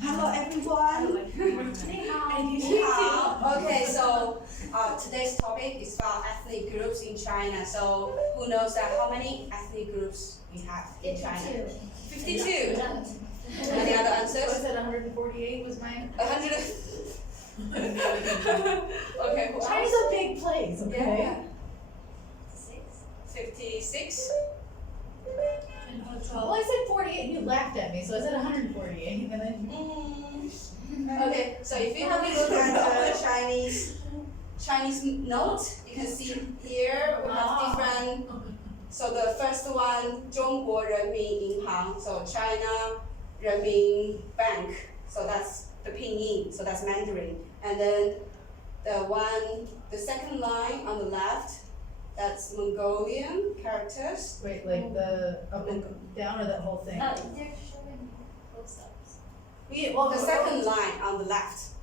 Hello everyone. Okay, so today's topic is about ethnic groups in China. So who knows that how many ethnic groups we have in China? 52. Any other answers? I said 148 was mine. 100. Okay, who China's else? a big place, okay? Yeah. 56. Well, I said 48 and you laughed at me, so I said 148 and then... Okay, so if you have a look at the Chinese note, you can see here we have different. So the first one, 中国人民银行, so China Renmin Bank, so that's the pinyin, so that's Mandarin. And then the second line on the left, that's Mongolian characters. Wait, like the up and down or that whole thing? They're showing post ups. Well, The second line on the left.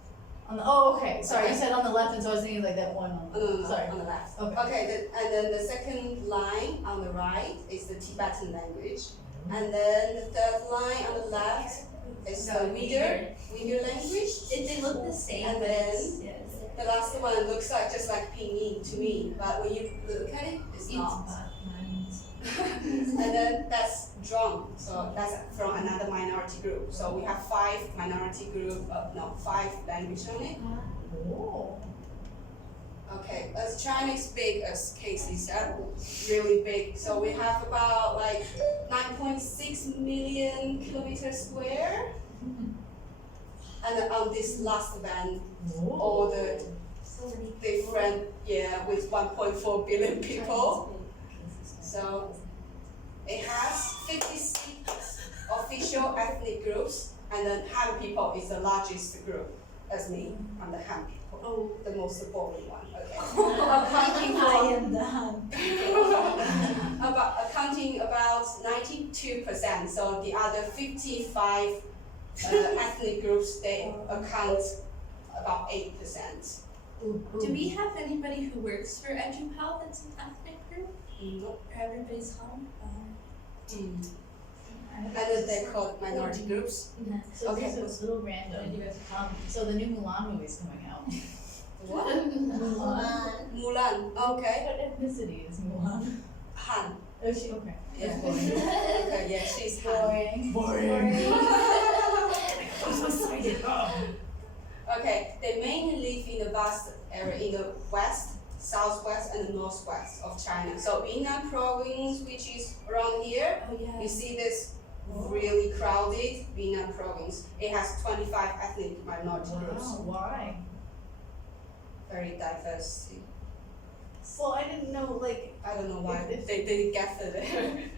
Okay. Sorry, you said on the left, and so I was thinking like that one. No, Sorry. on the left. Okay. And then the second line on the right is the Tibetan language. And then the third line on the left is the Uyghur language. They look the same. And but then yes. the last one looks like just like pinyin to me, but when you look at it, it's not. And then that's drum, so that's from another minority group. So we have 5 minority group, 5 languages on it. Oh. Okay, as China is big as cases, really big. So we have about like 9.6 million kilometers square. And on this last band, all the So many different, with 1.4 billion people. So it has 56 official ethnic groups, and then Han people is the largest group. That's me, I'm the Han people. Oh. The most boring one. Okay. Accounting about 92%. So the other 55 ethnic groups, they account about 8%. Do we have anybody who works for Edu-Pal that's an ethnic group? Nope. Or everybody's home? And then they're called minority groups. So Okay. this is a little random. So the new Mulan movie's coming out. What? Mulan. Okay. What ethnicity is Mulan? Han. Oh, she okay. Yeah. That's boring. Okay, yeah, she's Han. Boring. I'm so excited. Okay, they mainly live in the vast area in the west, southwest, and the northwest of China. So Yunnan province, which is around here, Oh yeah. you see this really crowded Yunnan province. It has 25 ethnic minority groups. Wow, why? Very diverse. Well, I didn't know, like, I don't know why If- they gather there.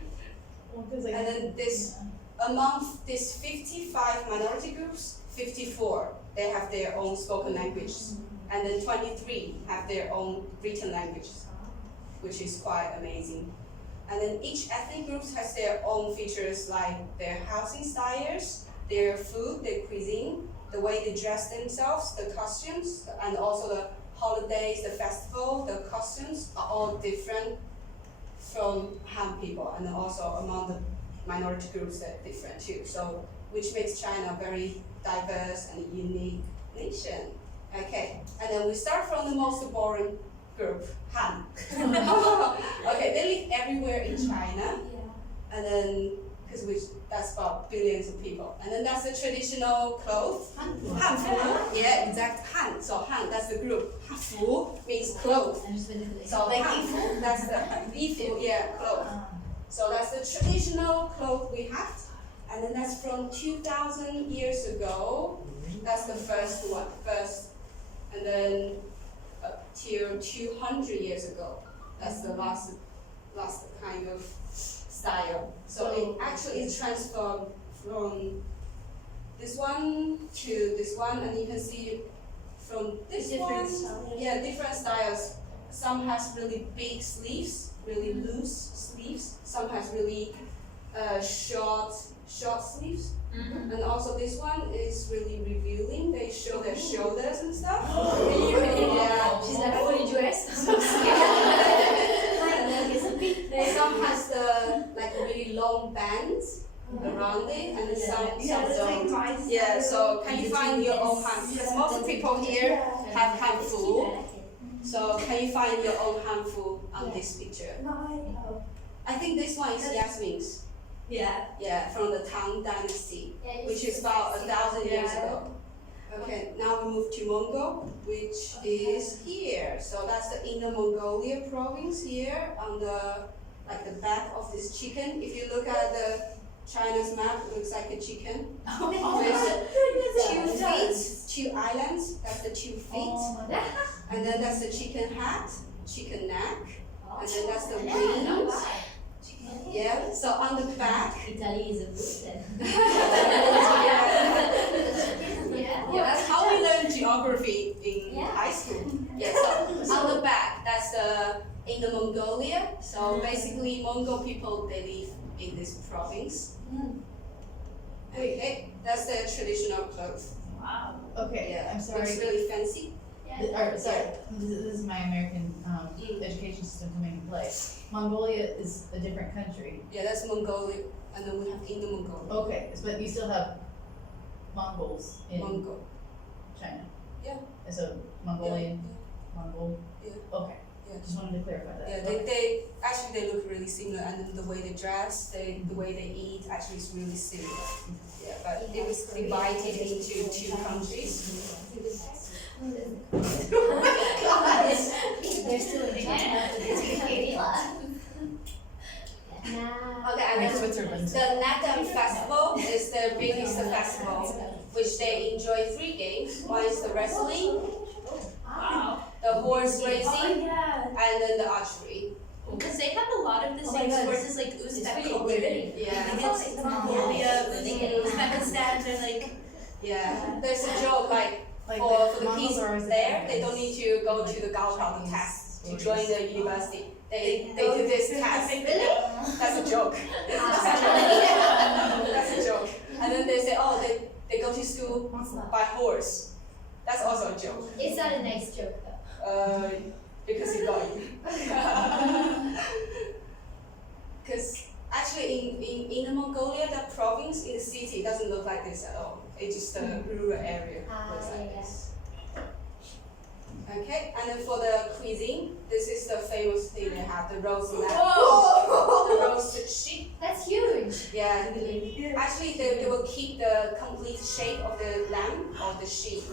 well, because like. And then this- Among these 55 minority groups, 54, they have their own spoken languages. And then 23 have their own written languages, which is quite amazing. And then each ethnic group has their own features like their housing styles, their food, their cuisine, the way they dress themselves, the costumes, and also the holidays, the festival, the costumes are all different from Han people, and also among the minority groups they're different too. So, which makes China a very diverse and unique nation. Okay, and then we start from the most boring group, Han. Okay, they live everywhere in China, Yeah. and then because that's about billions of people, and then that's the traditional clothes. Hanfu. Yeah, exact Han. So Han, that's the group. Hanfu means clothes. So Like Hanfu, that's the Yifu, yeah, clothes. So that's the traditional clothes we have, and then that's from 2,000 years ago. That's the first, and then till 200 years ago. That's the last kind of style. So it actually is transformed from this one to this one, and you can see from this Different one, style. yeah, different styles. Some has really big sleeves, really loose sleeves. Some has really short sleeves. And also this one is really revealing. They show their shoulders and stuff. Yeah. She's like fully dressed. Some has the like really long bands around it, and then some that's like don't. my Yeah, style. so can you find your own Hanfu? Because most people here have Hanfu. So can you find your own Hanfu on this picture? I think this one is Yasmin's. Yeah. Yeah, from the Tang Dynasty, which is about 1,000 years ago. Okay, now we move to Mongol, which is here. So that's the Inner Mongolia province here on the the back of this chicken. If you look at the China's map, it looks like a chicken with 2 feet, 2 islands. That's the 2 feet, and then that's the chicken hat, chicken neck, and then that's the wings. Yeah. So on the back. Italy is a food then. Yeah, that's how we learn geography in high school. Yeah, so on the back, that's the Inner Mongolia. So basically, Mongol people, they live in this province. Okay, that's their traditional clothes. Wow. Okay, Yeah, I'm sorry. Looks really fancy. Sorry, this is my American education system coming into play. Mongolia is a different country. Yeah, that's Mongolia, and then we have Inner Mongolia. Okay, but you still have Mongols in Mongol. China. Yeah. And so Mongolian, Yeah. Mongol. Yeah. Okay. Yeah. Just wanted to clarify that. Yeah, they actually they look really similar, and then the way they dress, the way they eat, actually is really similar. Yeah, but it was divided into 2 countries. They're still in China. Okay, and then Switzerland. the Natam festival is the biggest festival, which they enjoy 3 games. One is the wrestling, the horse racing, and then the archery. Because they have a lot of the same sports as like Uzbek culture. Yeah. Like it's Mongolia, Uzbekistan, they're like. Yeah, there's a joke for the kids there, they don't need to go to the Gaokao test to join the university. They do this test. That's a joke. That's a joke. And then they say, oh, they go to school by horse. That's also a joke. It's not a nice joke though. Because you got it. Because actually in Inner Mongolia, that province in the city doesn't look like this at all. It's just a rural area looks like this. Okay, and then for the cuisine, this is the famous thing they have, the roast lamb. The roasted sheep. That's huge. Yeah. Actually, they will keep the complete shape of the lamb or the sheep.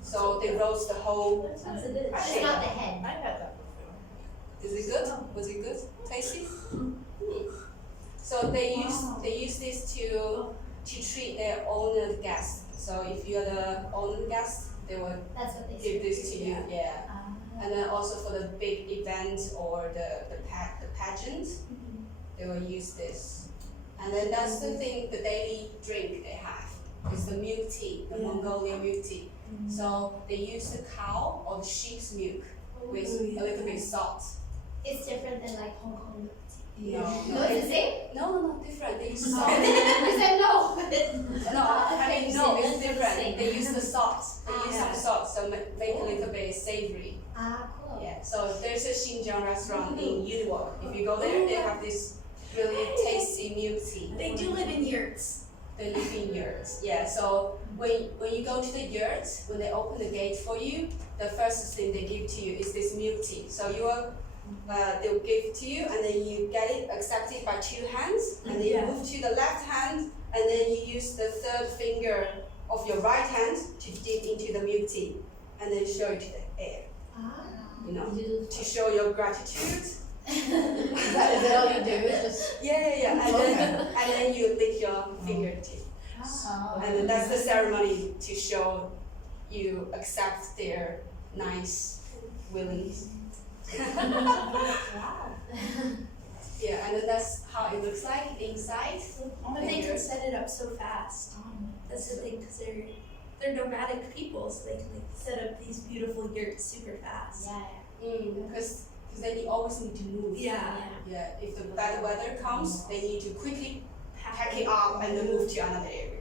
So they roast the whole. It's not the head. I've had that before. Is it good? Was it good? Tasty? So they use this to treat their honored guests. So if you're the honored guest, they will That's what they give say. this to you. Yeah. And then also for the big event or the pageant, they will use this. And then that's the thing, the daily drink they have is the milk tea, the Mongolian milk tea. So they use the cow or the sheep's milk with a little bit salt. It's different than like Hong Kong milk tea. No, No, it's the same? no, different. They use salt. You said no. No, I mean no, it's different. They use the salt. They use some salt, so make a little bit savory. Cool. Yeah. So there's a Xinjiang restaurant in Edu-Pal. If you go there, they have this really tasty milk tea. They do live in yurts. They live in yurts. Yeah. So when you go to the yurts, when they open the gate for you, the first thing they give to you is this milk tea. So they'll give it to you, and then you get it accepted by 2 hands, and then you move to the left hand, and then you use the 3rd finger of your right hand to dip into the milk tea, and then show it to the air. You know, to show your gratitude. Is that all you do? It's just Yeah. And then you lick your fingertip. And then that's the ceremony to show you accept their nice willings. Yeah, and then that's how it looks like inside. But they can set it up so fast. That's the thing, because they're nomadic people, so they can like set up these beautiful yurts super fast. Because they always need to move. Yeah. Yeah, if the bad weather comes, they need to quickly pack it up and then move to another area.